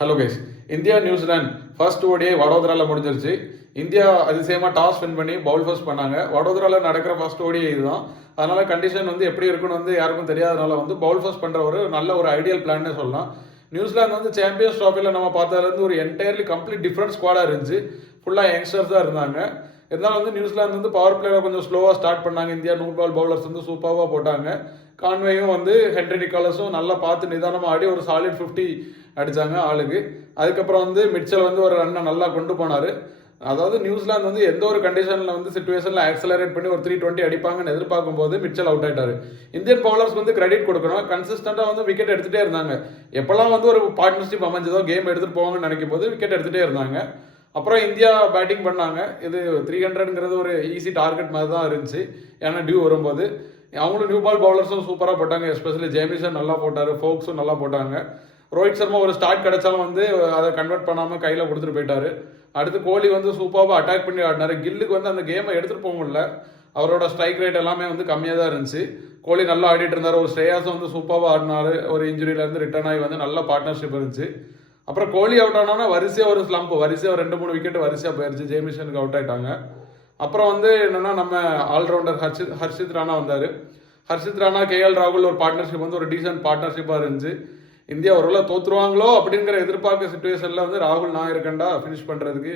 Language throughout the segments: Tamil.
Hello guys, India New Zealand first ODI வடோதராவில் முடிஞ்சிருச்சு. இந்தியா அதிசயமாக டாஸ் வின் பண்ணி பவுல் ஃபர்ஸ்ட் பண்ணாங்க. வடோதராவில் நடக்கிற ஃபர்ஸ்ட் ஓடிஐ இதுதான். அதனால கண்டிஷன் எப்படி இருக்குன்னு யாருக்கும் தெரியாதனால பவுல் ஃபர்ஸ்ட் பண்ணுற ஒரு நல்ல ஒரு ஐடியல் பிளான்னே சொல்லலாம். நியூசிலாந்து சாம்பியன்ஸ் ட்ராஃபியில் நம்ம பார்த்ததுலேருந்து ஒரு என்டையர்லி கம்ப்ளீட் டிஃப்ரெண்ட் ஸ்குவாடாக இருந்துச்சு. ஃபுல்லாக யங்ஸ்டர்ஸ் தான் இருந்தாங்க. இருந்தாலும் நியூசிலாந்து பவர் பிளேயில் கொஞ்சம் ஸ்லோவாக ஸ்டார்ட் பண்ணாங்க. இந்தியா பால் பவுலர்ஸ் சூப்பராக போட்டாங்க. கான்வேயும் ஹென்ரி நிக்காலஸும் நல்லா பார்த்து நிதானமாக ஆடி ஒரு சாலிட் 50 அடித்தாங்க ஆளுக்கு. அதுக்கப்புறம் மிட்சல் ஒரு ரன்னை நல்லா கொண்டு போனார். அதாவது நியூசிலாந்து எந்த ஒரு கண்டிஷனில் சிச்சுவேஷனில் ஆக்சலரேட் பண்ணி ஒரு 320 அடிப்பாங்கன்னு எதிர்பார்க்கும் போது மிட்சல் அவுட் ஆயிட்டாரு. இந்தியன் பவுலர்ஸ்க்கு கிரெடிட் கொடுக்கணும். கன்சிஸ்டண்டாக விக்கெட் எடுத்துகிட்டே இருந்தாங்க. எப்போல்லாம் ஒரு பார்ட்னர்ஷிப் அமைஞ்சதோ கேம் எடுத்துகிட்டு போவாங்கன்னு நினைக்கும் போது விக்கெட் எடுத்துகிட்டே இருந்தாங்க. அப்புறம் இந்தியா பேட்டிங் பண்ணாங்க. இது 300ங்கிறது ஒரு ஈஸி டார்கெட் மாதிரி தான் இருந்துச்சு. ஏன்னா டியூ வரும்போது அவங்களும் பால் பவுலர்ஸும் சூப்பராக போட்டாங்க. எஸ்பெஷலி ஜேமிசன் நல்லா போட்டார், ஃபோக்ஸும் நல்லா போட்டாங்க. ரோஹித் சர்மா ஒரு ஸ்டார்ட் கிடைச்சாலும் அதை கன்வெர்ட் பண்ணாமல் கையில் கொடுத்துட்டு போயிட்டாரு. அடுத்து கோலி சூப்பராக அட்டாக் பண்ணி ஆடினார். கில்லுக்கு அந்த கேமை எடுத்துகிட்டு போக முடியல. அவரோட ஸ்ட்ரைக் ரேட் எல்லாமே கம்மியாக தான் இருந்துச்சு. கோலி நல்லா ஆடிட்டு இருந்தார். ஒரு ஸ்ரேயாஸும் சூப்பராக ஆடினார். ஒரு இன்ஜுரியிலேருந்து ரிட்டர்ன் ஆகி நல்ல பார்ட்னர்ஷிப் இருந்துச்சு. அப்புறம் கோலி அவுட் ஆனோன்னா வரிசையாக ஒரு ஸ்லம்ப், வரிசையாக ஒரு 2-3 விக்கெட் வரிசையாக போயிடுச்சு. ஜேமிசனுக்கு அவுட் ஆயிட்டாங்க. அப்புறம் என்னன்னா நம்ம ஆல்ரவுண்டர் ஹர்ஷித் ராணா வந்தார். ஹர்ஷித் ராணா, கேஎல் ராகுல் ஒரு பார்ட்னர்ஷிப் ஒரு டீசென்ட் பார்ட்னர்ஷிப்பாக இருந்துச்சு. இந்தியா ஒருவேளை தோற்றுருவாங்களோ அப்படிங்கிற எதிர்பார்க்க சுச்சுவேஷனில் ராகுல் நான் இருக்கேன்டா ஃபினிஷ் பண்ணுறதுக்கு.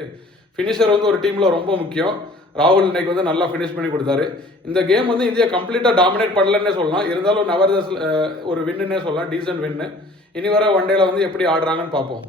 ஃபினிஷர் ஒரு டீமில் ரொம்ப முக்கியம். ராகுல் இன்னைக்கு நல்லா ஃபினிஷ் பண்ணி கொடுத்தாரு. இந்த கேம் இந்தியா கம்ப்ளீட்டாக டாமினேட் பண்ணலன்னே சொல்லலாம். இருந்தாலும் நவர்தஸ் ஒரு வின்னுன்னே சொல்லலாம், டீசென்ட் வின்னு. இனி வர ஒன் டேல எப்படி ஆடுறாங்கன்னு பார்ப்போம்.